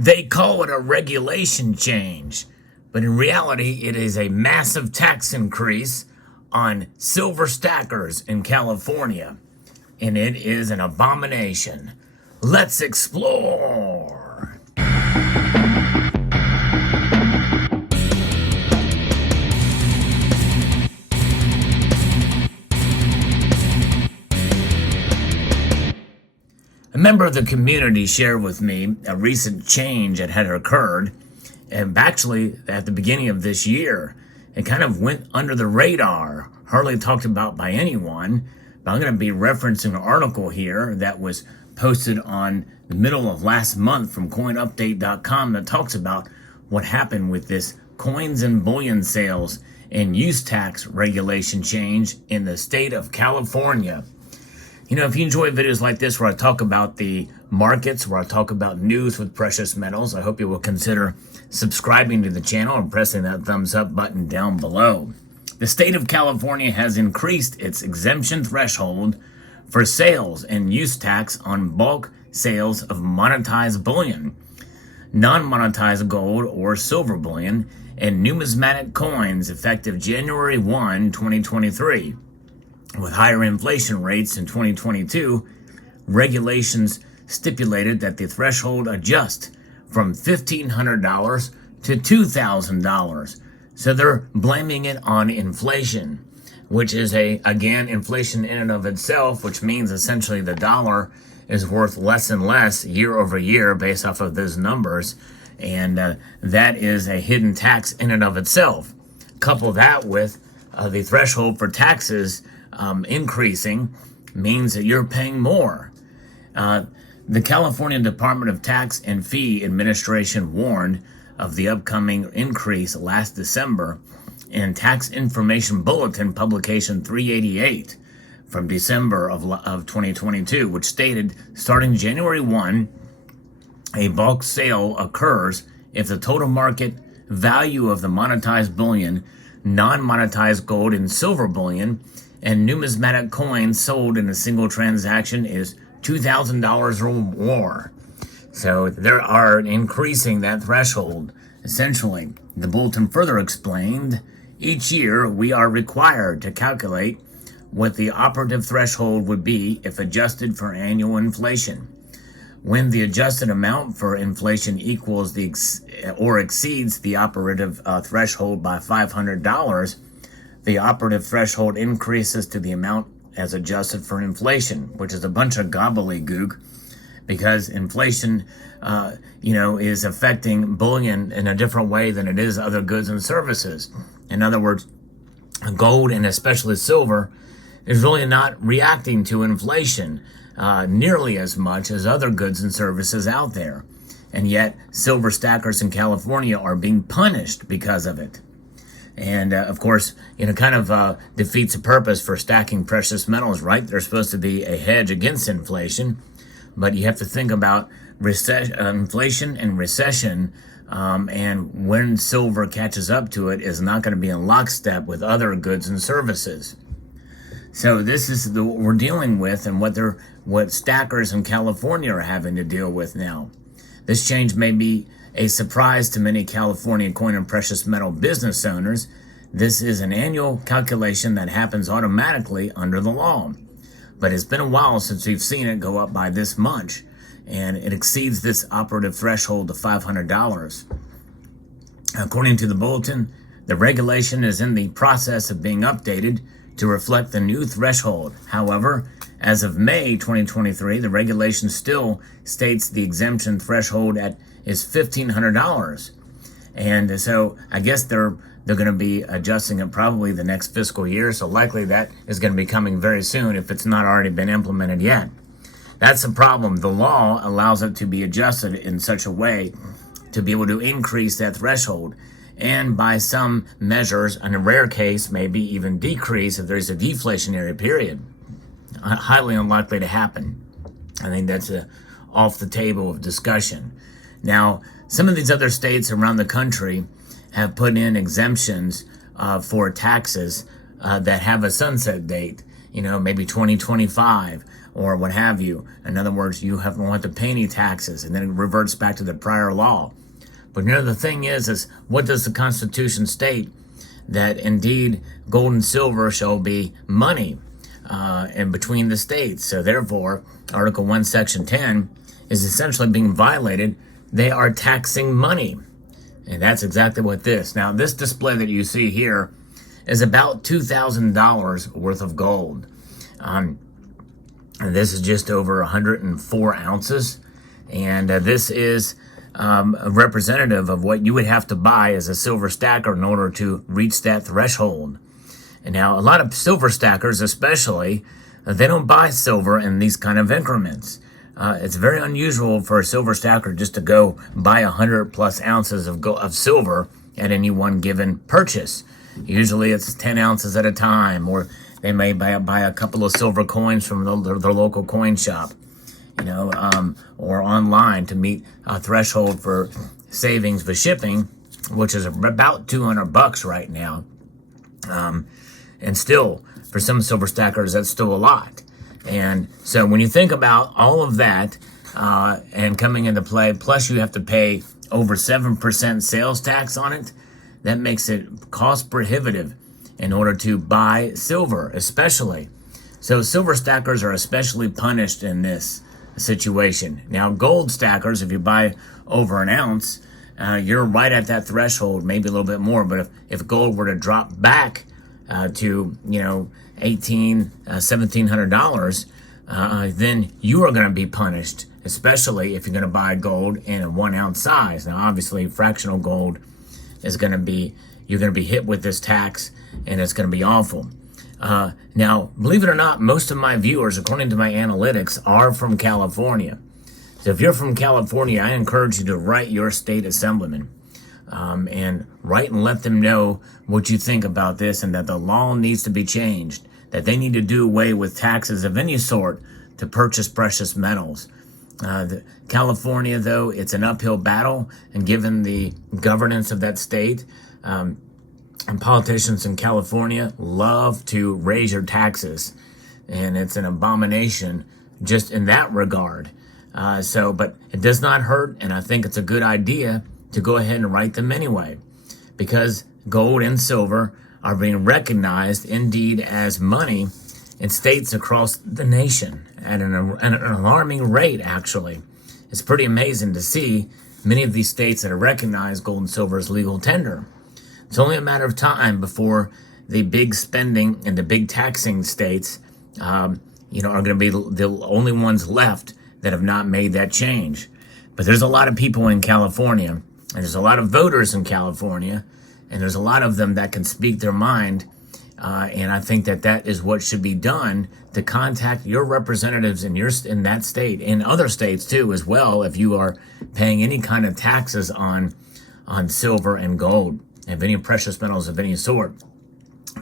They call it a regulation change, but in reality, it is a massive tax increase on silver stackers in California, and it is an abomination. Let's explore. A member of the community shared with me a recent change that had occurred, and actually at the beginning of this year. It kind of went under the radar, hardly talked about by anyone, but I'm going to be referencing an article here that was posted on the middle of last month from coinupdate.com that talks about what happened with this coins and bullion sales and use tax regulation change in the state of California. You know, if you enjoy videos like this where I talk about the markets, where I talk about news with precious metals, I hope you will consider subscribing to the channel and pressing that thumbs up button down below. The state of California has increased its exemption threshold for sales and use tax on bulk sales of monetized bullion, non-monetized gold or silver bullion, and numismatic coins effective January 1, 2023. With higher inflation rates in 2022, regulations stipulated that the threshold adjust from $1,500 to $2,000. So they're blaming it on inflation, which is again, inflation in and of itself, which means essentially the dollar is worth less and less year over year based off of those numbers. And that is a hidden tax in and of itself. Couple that with the threshold for taxes increasing means that you're paying more. The California Department of Tax and Fee Administration warned of the upcoming increase last December in Tax Information Bulletin Publication 388 from December of 2022, which stated starting January 1, a bulk sale occurs if the total market value of the monetized bullion, non-monetized gold and silver bullion, and numismatic coins sold in a single transaction is $2,000 or more. So they are increasing that threshold. Essentially, the bulletin further explained, each year we are required to calculate what the operative threshold would be if adjusted for annual inflation. When the adjusted amount for inflation equals or exceeds the operative threshold by $500, the operative threshold increases to the amount as adjusted for inflation, which is a bunch of gobbledygook because inflation, is affecting bullion in a different way than it is other goods and services. In other words, gold and especially silver is really not reacting to inflation nearly as much as other goods and services out there. And yet, silver stackers in California are being punished because of it. And, of course, kind of defeats the purpose for stacking precious metals, right? They're supposed to be a hedge against inflation. But you have to think about inflation and recession. And when silver catches up to it is not going to be in lockstep with other goods and services. So this is what we're dealing with and what stackers in California are having to deal with now. This change may be a surprise to many California coin and precious metal business owners. This is an annual calculation that happens automatically under the law. But it's been a while since we've seen it go up by this much, and it exceeds this operative threshold of $500. According to the bulletin, the regulation is in the process of being updated to reflect the new threshold. However, as of May 2023, the regulation still states the exemption threshold is $1,500. And so I guess they're going to be adjusting it probably the next fiscal year. So likely that is going to be coming very soon if it's not already been implemented yet. That's the problem. The law allows it to be adjusted in such a way to be able to increase that threshold. And by some measures, in a rare case, maybe even decrease if there's a deflationary period. Highly unlikely to happen. I think that's off the table of discussion. Now, some of these other states around the country have put in exemptions for taxes that have a sunset date, maybe 2025 or what have you. In other words, you won't have to pay any taxes, and then it reverts back to the prior law. But the thing is what does the Constitution state? That indeed gold and silver shall be money in between the states. So therefore, Article 1, Section 10 is essentially being violated. They are taxing money. And that's exactly what this. Now, this display that you see here is about $2,000 worth of gold. And this is just over 104 ounces. And this is a representative of what you would have to buy as a silver stacker in order to reach that threshold. And now, a lot of silver stackers, especially, they don't buy silver in these kind of increments. It's very unusual for a silver stacker just to go buy 100 plus ounces of silver at any one given purchase. Usually it's 10 ounces at a time, or they may buy a couple of silver coins from their local coin shop, or online to meet a threshold for savings for shipping, which is about $200 right now. And still, for some silver stackers, that's still a lot. And so when you think about all of that and coming into play, plus you have to pay over 7% sales tax on it, that makes it cost prohibitive in order to buy silver, especially. So silver stackers are especially punished in this situation. Now, gold stackers, if you buy over an ounce, you're right at that threshold, maybe a little bit more. But if gold were to drop back to $1,700, then you are going to be punished, especially if you're going to buy gold in a 1 ounce size. Now, obviously, fractional gold is going to be, you're going to be hit with this tax, and it's going to be awful. Now, believe it or not, most of my viewers, according to my analytics, are from California. So if you're from California, I encourage you to write your state assemblyman. And write and let them know what you think about this, and that the law needs to be changed, that they need to do away with taxes of any sort to purchase precious metals. California, though, it's an uphill battle, and given the governance of that state, and politicians in California love to raise your taxes, and it's an abomination just in that regard. But it does not hurt, and I think it's a good idea to go ahead and write them anyway, because gold and silver are being recognized indeed as money in states across the nation at an alarming rate, actually. It's pretty amazing to see many of these states that have recognized gold and silver as legal tender. It's only a matter of time before the big spending and the big taxing states, are going to be the only ones left that have not made that change. But there's a lot of people in California, and there's a lot of voters in California, and there's a lot of them that can speak their mind. And I think that is what should be done, to contact your representatives in that state, in other states too as well, if you are paying any kind of taxes on silver and gold, of any precious metals of any sort.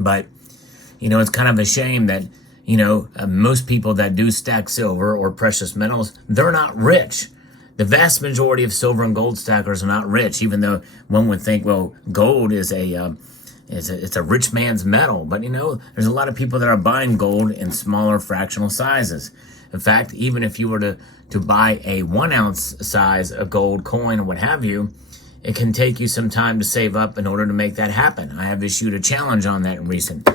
But, it's kind of a shame that, most people that do stack silver or precious metals, they're not rich. The vast majority of silver and gold stackers are not rich, even though one would think, well, gold is it's a rich man's metal. But, there's a lot of people that are buying gold in smaller fractional sizes. In fact, even if you were to buy a 1 ounce size of gold coin or what have you, it can take you some time to save up in order to make that happen. I have issued a challenge on that in recent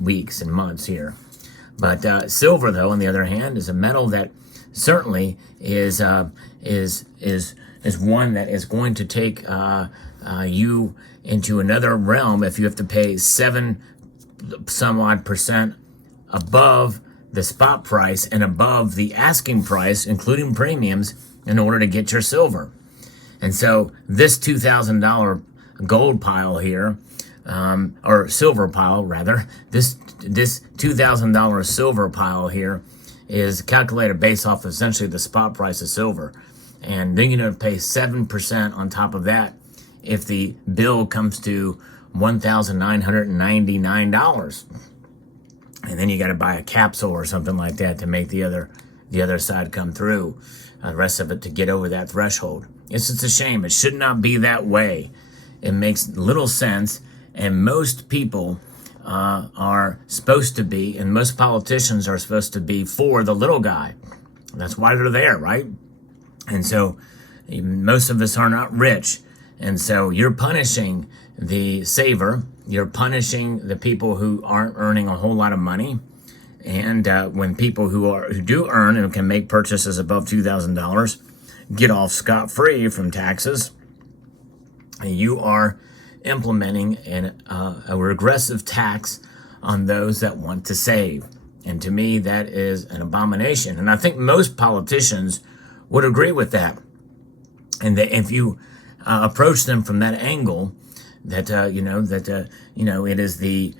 weeks and months here. But silver, though, on the other hand, is a metal that certainly is one that is going to take you into another realm if you have to pay 7 some odd percent above the spot price and above the asking price, including premiums, in order to get your silver. And so this $2,000 gold pile here, or silver pile rather, this $2,000 silver pile here is calculated based off essentially the spot price of silver. And then you're going to pay 7% on top of that if the bill comes to $1,999. And then you got to buy a capsule or something like that to make the other side come through. The rest of it to get over that threshold. It's just a shame. It should not be that way. It makes little sense. And most people are supposed to be, and most politicians are supposed to be for the little guy. That's why they're there, right? And so most of us are not rich. And so you're punishing the saver. You're punishing the people who aren't earning a whole lot of money. And when people who do earn and can make purchases above $2,000 get off scot-free from taxes, you are implementing a regressive tax on those that want to save. And to me, that is an abomination. And I think most politicians would agree with that. And that if you approach them from that angle, that it is the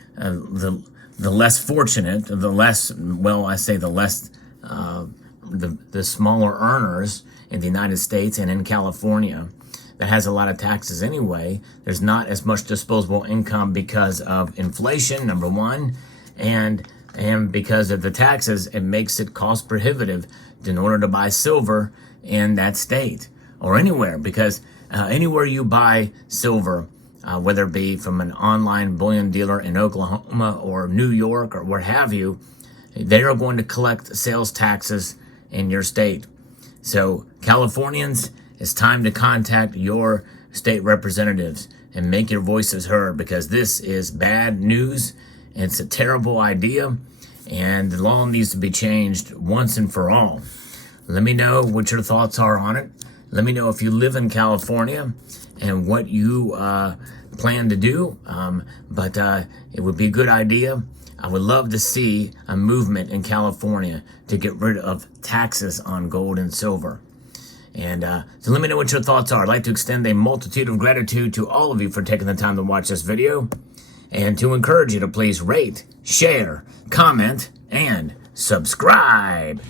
less fortunate, the less, well, I say the less, the smaller earners in the United States and in California that has a lot of taxes anyway. There's not as much disposable income because of inflation, number one, and because of the taxes, it makes it cost prohibitive in order to buy silver in that state or anywhere, because anywhere you buy silver, whether it be from an online bullion dealer in Oklahoma or New York or what have you, they are going to collect sales taxes in your state. So Californians, it's time to contact your state representatives and make your voices heard, because this is bad news. It's a terrible idea, and the law needs to be changed once and for all. Let me know what your thoughts are on it. Let me know if you live in California and what you plan to do. But it would be a good idea. I would love to see a movement in California to get rid of taxes on gold and silver. And so let me know what your thoughts are. I'd like to extend a multitude of gratitude to all of you for taking the time to watch this video, and to encourage you to please rate, share, comment, and subscribe.